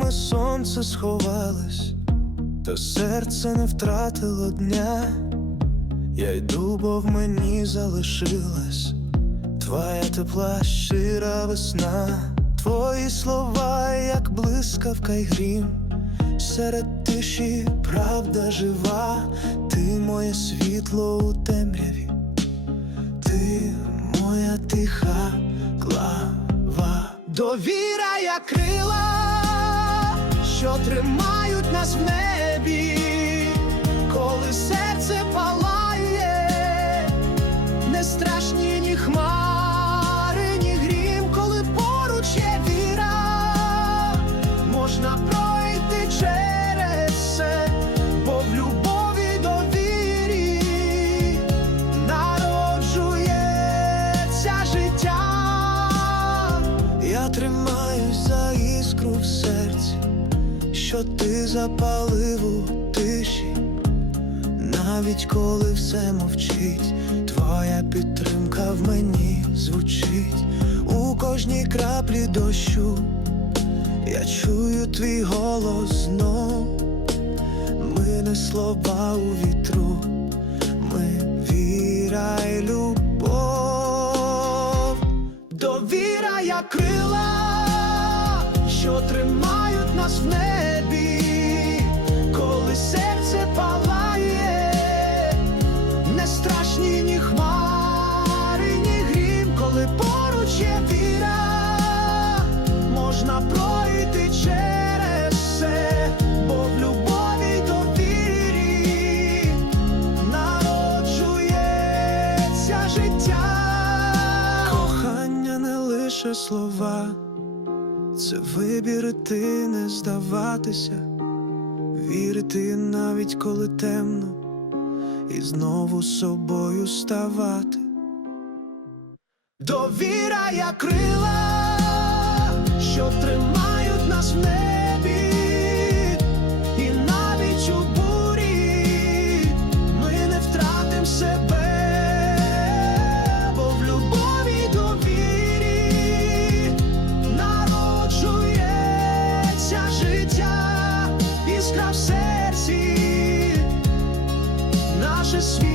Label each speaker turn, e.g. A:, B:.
A: Хмарами сонце сховалось, та серце не втратило дня. Я йду, бо в мені залишилась твоя тепла, щира весна, твої слова, як блискавка й грім. Серед тиші правда жива, ти моє світло у темряві, ти моя тиха глава. Довіра, як крила, що тримають нас в небі, коли серце палає, не страшні ні хмари, ні грім, коли поруч є віра, можна пройти через все, бо в любові довірі народжується життя. Я тримаюсь що ти запалив у тиші, навіть коли все мовчить, твоя підтримка в мені звучить. У кожній краплі дощу. Я чую твій голос знов, ми не слова у вітру, ми віра й любов, довіра, як крила, що тримають нас в небі, пройти через все, бо в любові довірі народжується життя. Кохання не лише слова, це вибір іти, не здаватися, вірити навіть коли темно, і знову собою ставати. Довіра, як крила, що тримають нас в небі, і навіть у бурі ми не втратим себе, бо в любові довірі народжується життя іскра в серці, наше світло.